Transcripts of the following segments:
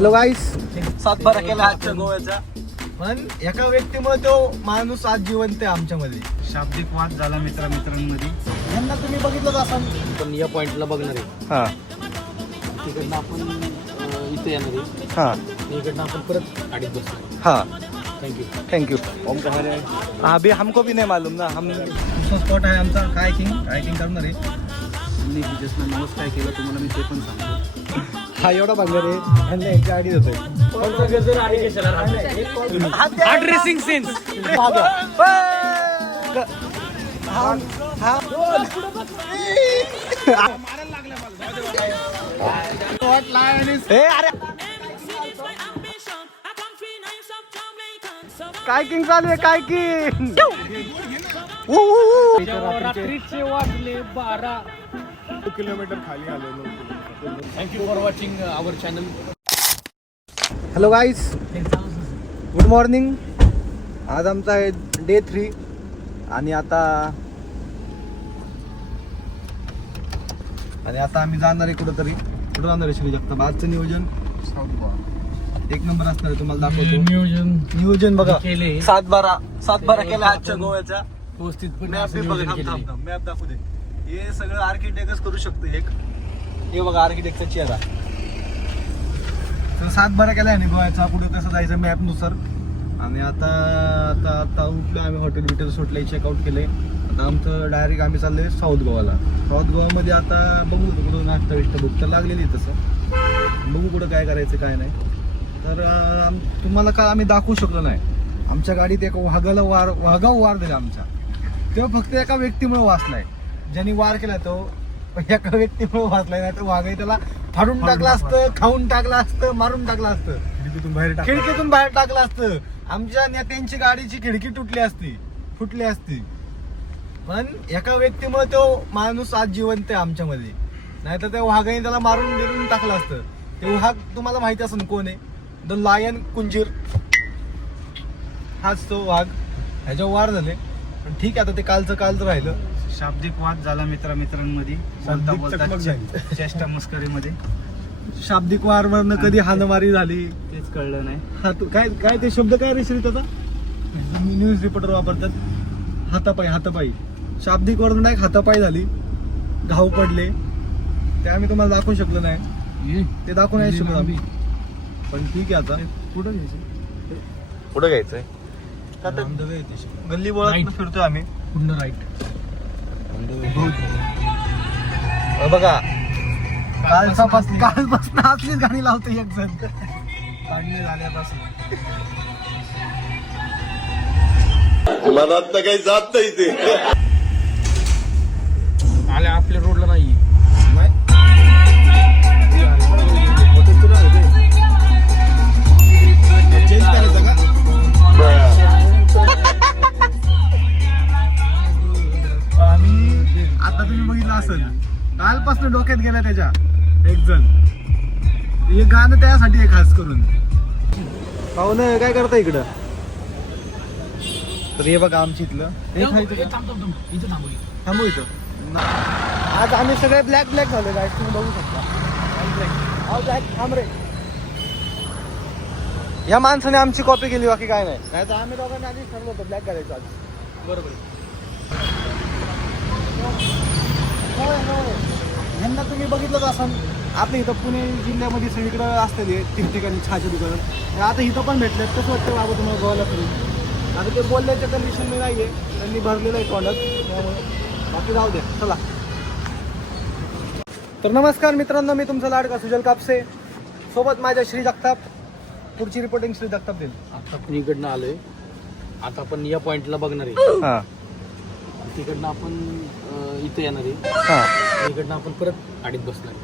Hello गाईस, सातबारा केला आजच्या गोव्याचा. पण एका व्यक्तीमुळे तो माणूस आज जिवंत आहे आमच्यामध्ये. शाब्दिक वाद झाला मित्रांमध्ये. यांना तुम्ही बघितलंच असाल. पण या पॉइंटला बघणार आहे. हा तिकडनं आपण इथे येणार आहे. हा इकडनं आपण परत गाडीत बसणार. हा थँक्यू. थँक्यू. अभी हमको भी नहीं मालूम ना. हम दुसरा स्पॉट आहे आमचा कायकिंग करणार आहे. मी जस्ट नमस्कार काय केलं तुम्हाला मी ते पण सांगतो. हा एवढा भांगर आहे. ह्यांना यांच्या गाडी होतोय. Hard racing sense. कायकिंग चालू आहे. कायकिंग रात्रीचे वाजले 12 किलोमीटर खाली आलेलो. Thank you for watching our channel. Hello guys, good morning. आज आमचा आहे डे 3 आणि आता आम्ही जाणार आहे कुठं जाणार आहे श्री जगताप. आजचं नियोजन एक नंबर असणार आहे. तुम्हाला दाखवतो नियोजन बघा. केले सातबारा केला आजच्या गोव्याचा. व्यवस्थित मॅप दाखवू दे. हे सगळं आर्किटेक्टच करू शकतो. हे बघा आर्किटेक्टचा चेहरा. तर 7-12 केला आहे गोव्याचा. कुठं कसं जायचं मॅप नुसार. आणि आता उठलो आम्ही. हॉटेल सुटले, चेकआउट केले. आता आमचं डायरेक्ट आम्ही चाललोय साऊथ गोवाला. साऊथ गोवामध्ये आता बघू कुठं नाश्ता बिष्टा बुक तर लागलेली तसं. बघू कुठं काय करायचं काय नाही. तर तुम्हाला काय आम्ही दाखवू शकलो नाही. आमच्या गाडीत एक वाघाव वार दिला आमच्या. तेव्हा फक्त एका व्यक्तीमुळे वाचलाय. ज्यांनी वार केला तो एका व्यक्तीमुळे वाचलाय. नाही तर वाघही त्याला फाडून टाकलं असतं, खाऊन टाकलं असतं, मारून टाकलं असतं, खिडकीतून बाहेर टाकलं असतं. आमच्या नेत्यांची गाडीची खिडकी फुटली असती. पण एका व्यक्तीमुळे तो माणूस आज जिवंत आहे आमच्यामध्ये. नाहीतर त्या वाघाने त्याला मारून टाकलं असतं. ते वाघ तुम्हाला माहिती असेल कोण आहे. The lion Kunjir. हाच तो वाघ. ह्याच्यावर वार झाले. पण ठीक आहे, आता ते कालचं राहिलं. शाब्दिक वाद झाला मित्रांमध्ये. चेष्टा मस्करीमध्ये शाब्दिक वारवरनं कधी हानमारी झाली तेच कळलं नाही. हा तू काय ते शब्द काय रे श्री त्याचा न्यूज रिपोर्टर वापरतात. हातापायी शाब्दिक वरून नाही हातापायी झाली. घाव पडले. ते आम्ही तुम्हाला दाखवू शकलो नाही. ते दाखवू नाही शकलो आम्ही. पण ठीक आहे, आता पुढे घ्यायचंय. गल्ली बोळात फिरतोय आम्ही. पुन्हा राईट. बघा कालपासून असलीच गाणी लावतो एक जण. काढणे झाल्यापासून मला काही जात नाही ते. आले आपल्या रोडला नाही. चेंज करायचं का? आता तुम्ही बघितलं असेल, कालपासून डोक्यात गेला त्याच्या एक जण. हे गाणं त्यासाठी आहे खास करून. पाहुणं काय करता इकडं? तर हे बघा आमच्या इथलं थांबू इथं. आज आम्ही सगळे ब्लॅक झालो गाईस. तुम्ही बघू शकता. ब्लॅक थांब रे. या माणसाने आमची कॉपी केली, बाकी काय नाही तर आम्ही दोघांनी आधीच ठरलो होतं ब्लॅक करायचं आज. बरोबर. यांना तुम्ही बघितलंच असाल. आपल्या इथं पुणे जिल्ह्यामध्ये सगळीकडे असतात ठिकठिकाणी चहाच्या दुकानं. आता इथं पण भेटलेत. कसं वाटतं बाबा तुम्हाला गोव्याला फिरून? आता ते बोलल्याच्या कंडिशनने नाही आहे. त्यांनी भरलेलं आहे तोंडात. त्यामुळे बाकी जाऊ द्या. चला. तर नमस्कार मित्रांनो, मी तुमचा लाडका सुजल कापसे. सोबत माझ्या श्री जगताप. पुढची रिपोर्टिंग श्री जगताप देईल. आता आपण इकडनं आलोय. आता आपण या पॉइंटला बघणार आहे. तिकडनं आपण इथे येणार आहे. इकडनं आपण परत गाडीत बसणार.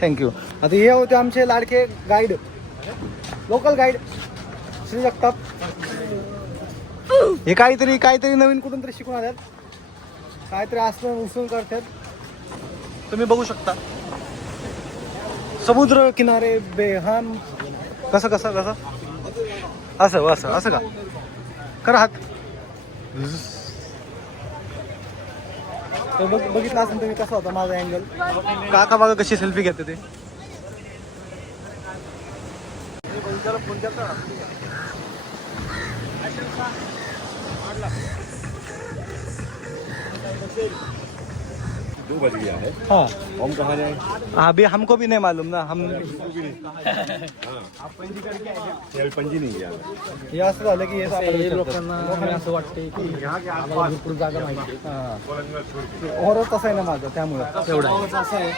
थँक्यू. आता हे होते आमचे लाडके guide, local guide Shri Jagtap. हे काहीतरी नवीन कुठून तरी शिकून आल्यात. काहीतरी असं उसून करतात. तुम्ही बघू शकता. समुद्र किनारे बेहान. कसं असं का करा हात. बघितलं असेल तुम्ही कसा होता माझा अँगल. काका बघा कशी सेल्फी घेते ते. त्याला फोन केला हाँ अभी हमको भी नहीं मालूम ना हम पंजी नाही घ्या हे असं झालं की हे लोकांना असं वाटतंय की आम्हाला भरपूर जागा माहिती आहे. ओरच तसं आहे ना माझं त्यामुळे तेवढं आहे. असं आहे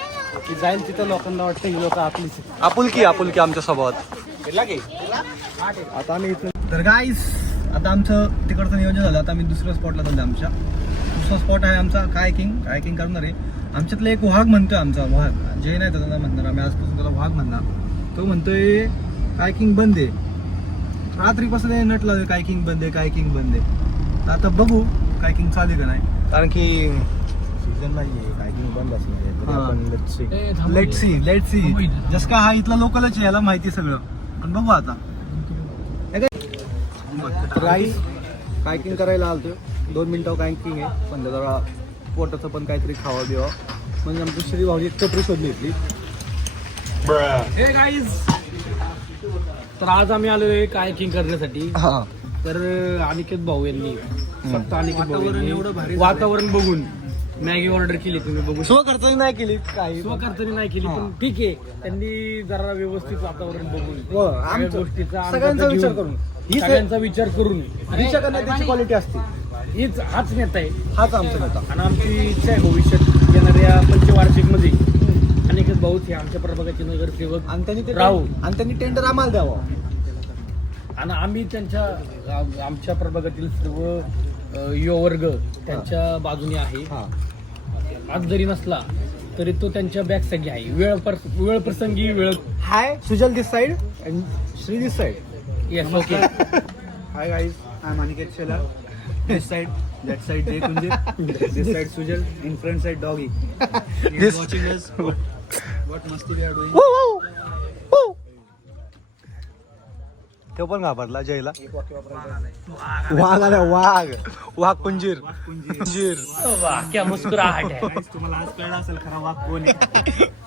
की जाईल तिथं लोकांना वाटतं ही लोक आपलीच आहेत. आपुलकी आमच्या स्वभावात आता आम्ही इथं तर गाईस आता आमचं तिकडचं नियोजन झालं. आता आम्ही दुसऱ्या स्पॉटला चाललो. आमच्या दुसरा स्पॉट आहे आमचा कायकिंग करणार आहे. आमच्यातला एक वाघ म्हणतोय आमचा वाघ जे नाही त्याला म्हणणार आम्ही आजपासून त्याला वाघ म्हणणार. तो म्हणतोय कायकिंग बंद आहे. रात्रीपासून नट लावले कायकिंग बंद आहे. तर आता बघू कायकिंग चालू का नाही कारण की सीझन नाही आहे कायकिंग बंद असणार. लेट सी जस का हा इथला लोकलच आहे याला माहिती सगळं पण बघू आता. राईस कायकिंग करायला आलतो 2 मिनिटं कायकिंग आहे पण जरा पोटाचं पण काहीतरी खावा बिवा म्हणजे आमची श्री भाऊजी टपरी शोधली घेतली. हे गाईज तर आज आम्ही आलोय कायकिंग करण्यासाठी. तर अनिकेत भाऊ यांनी फक्त अनिकेत भाऊ यांनी एवढं भारी वातावरण बघून मॅगी ऑर्डर केली. तुम्ही बघू स्वखर्चाने नाही केली काही स्वखर्चाने नाही केली पण ठीक आहे. त्यांनी जरा व्यवस्थित वातावरण बघून हो, सगळ्या आमचं- गोष्टीचा सगळ्यांचा अंदाज विचार घेऊन, करून. सगळ्यांचा विचार करून रिक्षा करण्याची क्वालिटी असते. हाच नेता आहे. हाच आमचा नेता. आणि आमची इच्छा आहे भविष्यात येणाऱ्या पंचवार्षिक मध्ये अनेकच भाऊच हे आमच्या प्रभागाचे नगरसेवक आणि त्यांनी ते राहू आणि त्यांनी टेंडर आम्हाला द्यावं. आणि आम्ही आमच्या प्रभागातील सर्व युवा वर्ग त्यांच्या बाजूने आहे. आज जरी नसला तरी तो त्यांच्या बॅक साईड आहे. वेळ प्रसंगी वेळ hi Sujal this side and Shri this side. Yes okay. Hi guys I am Aniket Shelar. This side that side Jay Kunjit, this side Sujal, in front side Doggy. He is watching us. What masti we are doing. तो पण घाबरला जयला. वाघ आला वाघ पुंजीर. वाह क्या मुस्कुराहट है. तुम्हाला आज कळलं असेल खरा वाघ कोण आहे.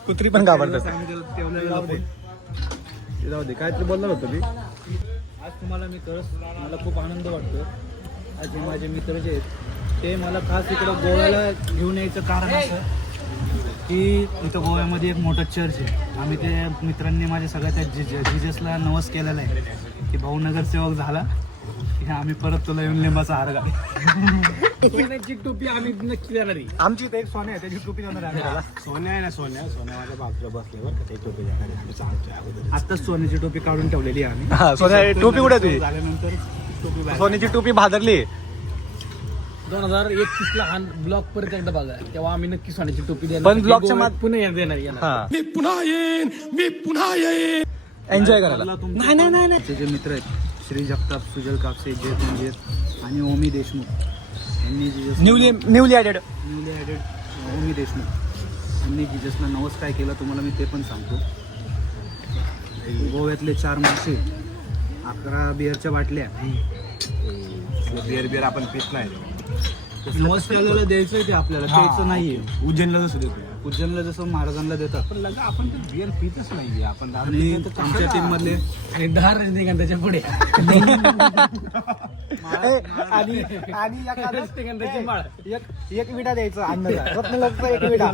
कुत्री पण घाबरतात. जाऊ दे काहीतरी बोलणार होतो मी. आज तुम्हाला मी मला खूप आनंद वाटतो. आज हे माझे मित्र जे आहेत ते मला खास इकडं गोव्याला घेऊन यायचं कारण असं की इथं गोव्यामध्ये एक मोठं चर्च आहे. आम्ही ते मित्रांनी माझ्या सगळ्या त्या जिजसला नवस केलेला आहे की भाऊ नगरसेवक झाला की आम्ही परत तुला येऊन लिंबाचा हार घाल. सोन्याची टोपी आम्ही नक्की देणार आहे. आमची इथे एक सोन्या आहे त्याची टोपी देणार आहे आम्हाला. सोन्या आहे ना सोन्या माझ्या बाजूला बसल्यावर का ते टोपी देणार. आत्ताच सोन्याची टोपी काढून ठेवलेली आहे आम्ही. सोन्या टोपी कुठे तुझी झाल्यानंतर टोपी सोन्याची टोपी भादरली. 2031 ला हा ब्लॉग परत एकदा बघा तेव्हा आम्ही नक्की सोन्याची टोपी देणार. पण ब्लॉगच्या गोव्यात पुन्हा देणार येणार. मी पुन्हा येईन एन्जॉय करायला. नाही ते जे मित्र आहेत श्री जगताप, सुजल कापसे, जय कुंजीर आणि ओमी देशमुख यांनी न्यूली ॲडेड ओमी देशमुख यांनी जिजसला नवस काय केला तुम्हाला मी ते पण सांगतो. गोव्यातले 4 मासे, 11 बिअरच्या बाटल्या. बिअर आपण पित नाही. नवस केलेलं द्यायचं ते आपल्याला द्यायचं नाहीये. उज्जैनला जसं देतो उज्जैनला जसं महाराजांना देतात. पण लगा आपण ते बिअर पितच नाहीये. आपण आणि आमच्या टीम मधले आणि 10 रजनीकांताच्या पुढे रजनीकांताची माळ. एक विडा द्यायचा अन्नाचा. रत्नलोकचा एक विडा.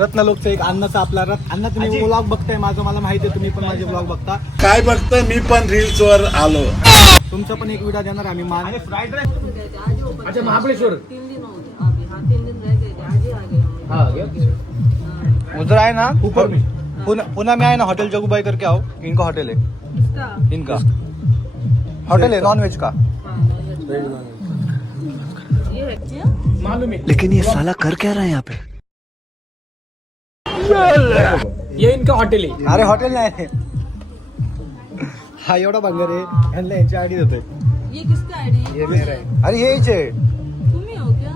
रत्नलोकचा एक अन्नाचा आपला अन्ना. तुम्ही ब्लॉग बघताय माझं मला माहिती आहे. तुम्ही पण माझे ब्लॉग बघता. काय बघतोय मी पण रील्स वर आलो. तुमचा पण एक विडा देणार आम्ही मान. Fried rice. अच्छा महाबळेश्वर 3 दिन हो गए अभी. हाँ 3 दिन रह गए थे. आज ही आ गए हम. हाँ उधर आहे ना पुणे में आए ना होटल जगूबाई करके आओ. इनका होटल है. किसका? इनका होटल है नॉन वेज का. हाँ, ये है क्या? मालूम है. लेकिन ये साला कर क्या रहा है यहाँ पे. ये इनका हॉटेल आहे. अरे हॉटेल नाही. हा एवढा भंगार आहे ह्यांना यांची आयडी देतोय. ये किसका आईडी? ये मेरा है. अरे हेच आहे. तुम ही हो क्या?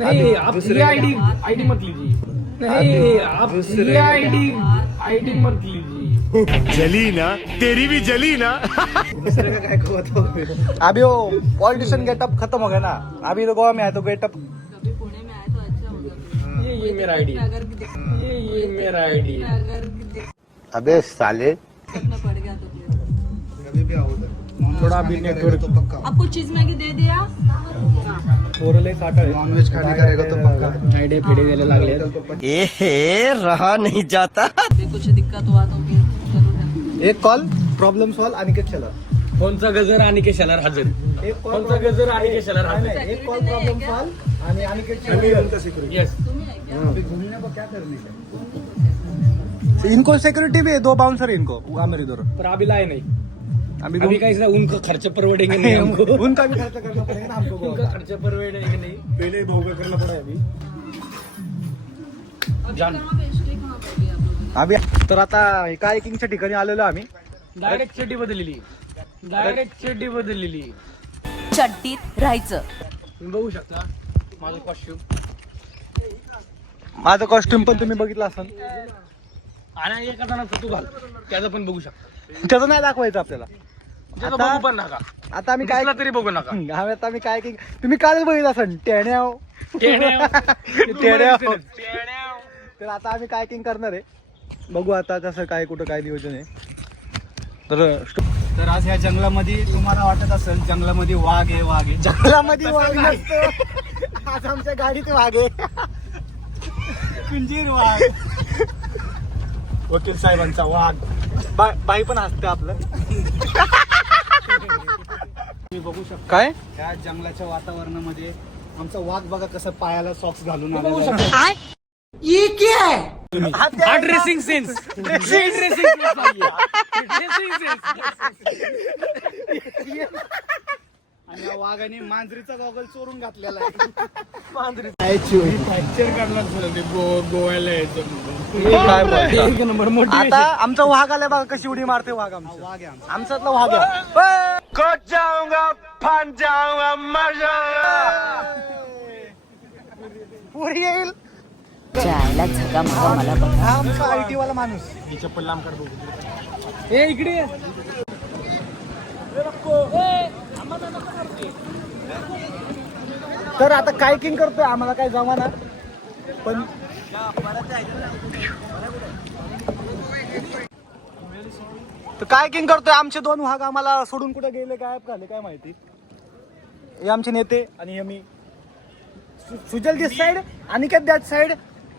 नहीं आप ये आईडी मत लीजिए. नहीं आप ये आईडी मत लीजिए. जली ना तेरी भी जली ना. अभी वो पॉलिटिशियन गेटअप खत्म हो गया ना. अभी तो गोवा में आया तो गेटअप. कभी पुणे में आए तो अच्छा होगा. ये मेरा आईडी, ये मेरा आईडी। अबे साले करना पड़ गया तो फिर। कभी भी आओ थोड़ा भी नेटवर्क तो पक्का आपको चीज मैगी दे दिया। नॉनवेज खाने का रहेगा तो पक्का आईडी फिडी द्यायला लागले। रहा नहीं जाता। फिर कुछ दिक्कत हुआ तो फिर जरूर है। एक कॉल प्रॉब्लेम सॉल्व अनिकेत चला फोनचा गजर आणि केशाला हजर, एक कॉल फोनचा गजर आणि केशाला हजर। एक कॉल प्रॉब्लम सॉल्व आणि अनिकेत सिक्योरिटी। यस, अभी घूमने को क्या करने का इनको सिक्योरिटी भी है, 2 बाउंसर है इनको आमिर इधर पर अभी लाए नहीं, अभी अभी कैसा उनका खर्च परवडेंगे नहीं हमको, उनका भी खर्च करना पड़ेगा ना हमको उनका खर्च परवडेंगे नहीं। पहले ही भोग करना पड़ा है अभी जान कहाँ पे स्टे कहाँ पे अभी आप लोग? अभी तर आता एका हायकिंगच्या ठिकाणी आलेलो आम्ही डायरेक्ट चड्डी बदललेली, डायरेक्ट चड्डी बदललेली। चड्डीत राहायचं. तुम्ही बघू शकता माझं कॉस्ट्युम, माझं कॉस्ट्युम पण तुम्ही बघितलं असाल आणि एका जणाचं तू घाल त्याचं पण बघू शकता, त्याचं नाही दाखवायचं आपल्याला त्याचं आता- बघू पण नका, आता आम्ही काय दिसला तरी बघू नका। आता आम्ही काय तुम्ही कालच बघितलं असाल टेण्याव टेण्याव तर आता आम्ही कायकिंग करणार आहे, बघू आता कसं काय कुठं काय नियोजन आहे। तर आज ह्या जंगलामध्ये तुम्हाला वाटत असेल जंगलामध्ये वाघ आहे जंगलामध्ये वाघ नसतो, आज आमच्या गाडीत वाघ आहे, कुंजीर वाघ, वकील साहेबांचा वाघ, बाई पण असते आपलं तुम्ही बघू शकता काय त्या जंगलाच्या वातावरणामध्ये आमचा वाघ बघा कसं पायाला सॉक्स घालून बघू आलेला शकता हा ते- हा ड्रेसिंग सेन्स, ड्रेसिंग सेन्स आणि या वाघाने मांजरीचा गॉगल चोरून घातलेला आहे। फ्रॅक्चर करणार गोव्याला यायचं काय बोलता? एक नंबर मोठी आता आमचा वाघ आलाय बघा कशी उडी मारते वाघ आमचा वाघ आहे आमचा। आमच्यातला वाघ आहे पुरी येईल जायला झगा मागा मला बघ. हा आमचा IT वाला माणूस ए इकडे ये. तर आता कायकिंग करतोय आम्हाला काय जमाना पण तर कायकिंग करतोय आमचे 2 वाघ आम्हाला सोडून कुठे गेले गायब झाले काय माहिती। हे आमचे नेते आणि हे मी Sujal this side Aniket that side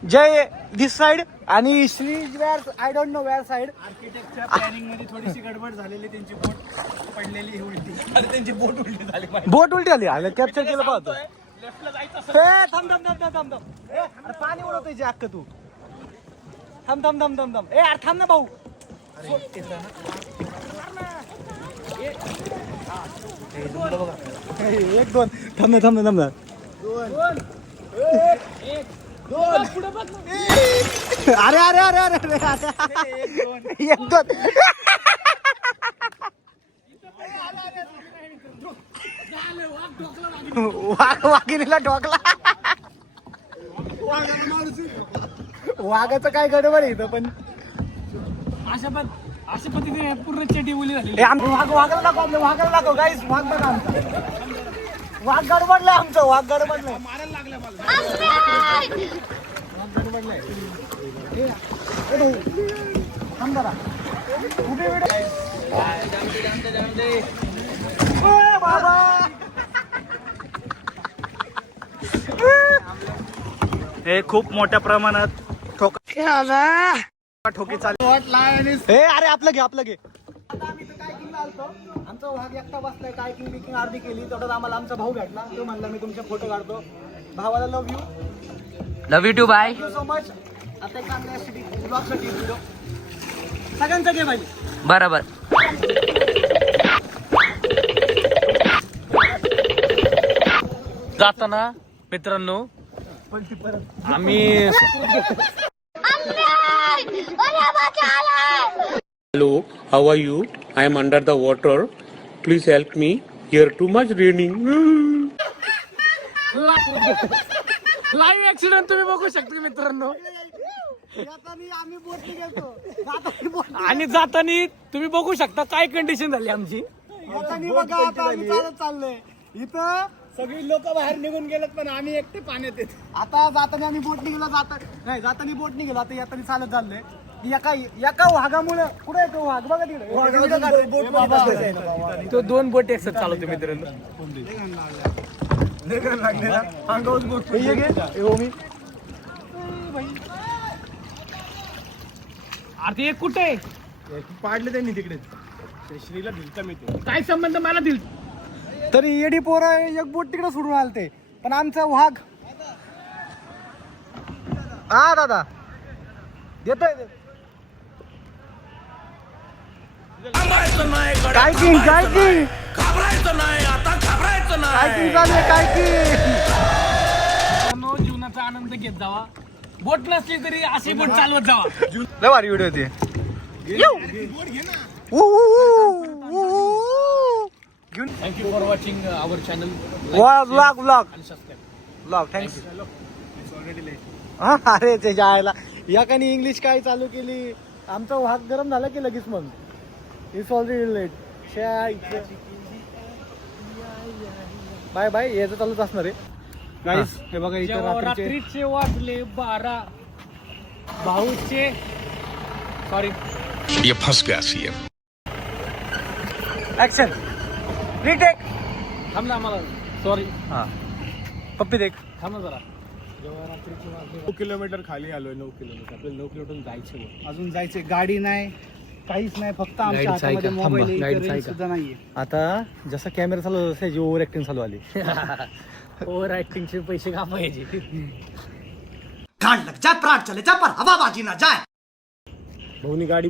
Jay this side आणि Shri where I don't know where side. आर्किटेक्टच्या प्लॅनिंग मध्ये थोडीशी गडबड झालेली, त्यांची बोट पडलेली उलटी, त्यांची बोट उलटी झाली माझी। बोट उलटी आली आलं कॅप्चर केलं पाहतो हे थांब थांब थांब थांब थांब ए अरे पाणी उडवतोय जे अक्क तू थांब थांब थांब थांब थांब ए अरे थांब ना भाऊ एक दोन थांब ना थांब ना थांब ना अरे अरे अरे अरे अरे एक दोन वाघिणीला ठोकला वाघाचं काय गडबड आहे इथं पण अशा पद्धतीने पूर्ण चेटी बोली झाली। वाघाला दाखव आपल्या वाघाला दाखव गाईस वाघ बघा आमचा वाघ गडबडलाय आमचं वाघ गडबडलाय मारायला लागल्या मला। थांब जरा उभी बाबा हे खूप मोठ्या प्रमाणात ठोकी चालू हे अरे आपलं घे आपलं घे आता आम्ही तर काय किंग आलतो आमचा वाघ एकटा बसलाय काय किंग बिकिंग अर्धी केली तेवढ्यात आम्हाला आमचा भाऊ भेटला तो म्हणला मी तुमचे फोटो काढतो भावाला love you too bye. Thank you so much आता एक आणण्यासाठी ब्लॉगसाठी व्हिडिओ सगळ्यांचा घे भाई बरोबर. जाताना मित्रांनो आम्ही Hello, how are you? I am under the water. Please help me. Here too much raining. Live accident तुम्ही बघू शकता मित्रांनो, आम्ही बोटने गेलतो आणि जाताना तुम्ही बघू शकता काय कंडिशन झाली आमची। बघा आता आम्ही चालत चाललोय इथं सगळी लोक बाहेर निघून गेलेत पण आम्ही एकटे पाण्यात येत. आता जाताना आम्ही बोट निघेला जाताना बोट निघेला आता येताना चालत चाललंय. एका वाघामुळे कुठे येतो वाघ बघा तिकडे. तो 2 बोट एकसाथ चालवतो मित्रांनो. अंगावर बोट अरे एक कुठे पाडले त्यांनी तिकडे श्रीला भिलता मी ते. काय संबंध मला दिल. तरी येडी पोरं एक बोट तिकडे सोडून आलते पण आमचा वाघ. हा दादा देतोय काय की घाबरायचं नाही आता, घाबरायचं नाही. काय की जीवनाचा आनंद घेत जावा. बोट नसली तरी अशी बोट चालवत जावा. लय भारी व्हिडिओ ते. Thank you for watching our channel. Vlog आणि सबस्क्राईब. थँक्स. अरे ते जायला याकाने इंग्लिश काय चालू केली. आमचा वाघ गरम झाला की लगेच मग it's already late. Bye bye. याचं चालूच असणार आहे गाईस. हे बघा इथे जेव्हा रात्रीचे रात्रीचे वाजले 12 भाऊचे सॉरी ये फंस गया सीएम. Action retake. थांबला आम्हाला सॉरी. हा पप्पी देख. थांबा जरा. जेव्हा रात्रीचे वाजले 9 किलोमीटर खाली आलोय. 9 किलोमीटर आपल्याला 9 किलोमीटर जायचं. अजून जायचे. गाडी नाही काहीच नाही फक्त आमच्या गाईडचं ऐका. हातामध्ये मोबाईल थांबा, गाईडचं ऐका. सुद्धा नाहीये. आता जसं कॅमेरा चालू असायची ओव्हर ऍक्टिंग चालू आली. ओव्हर ऍक्टिंगचे पैसे कामायचे. भाऊनी गाडी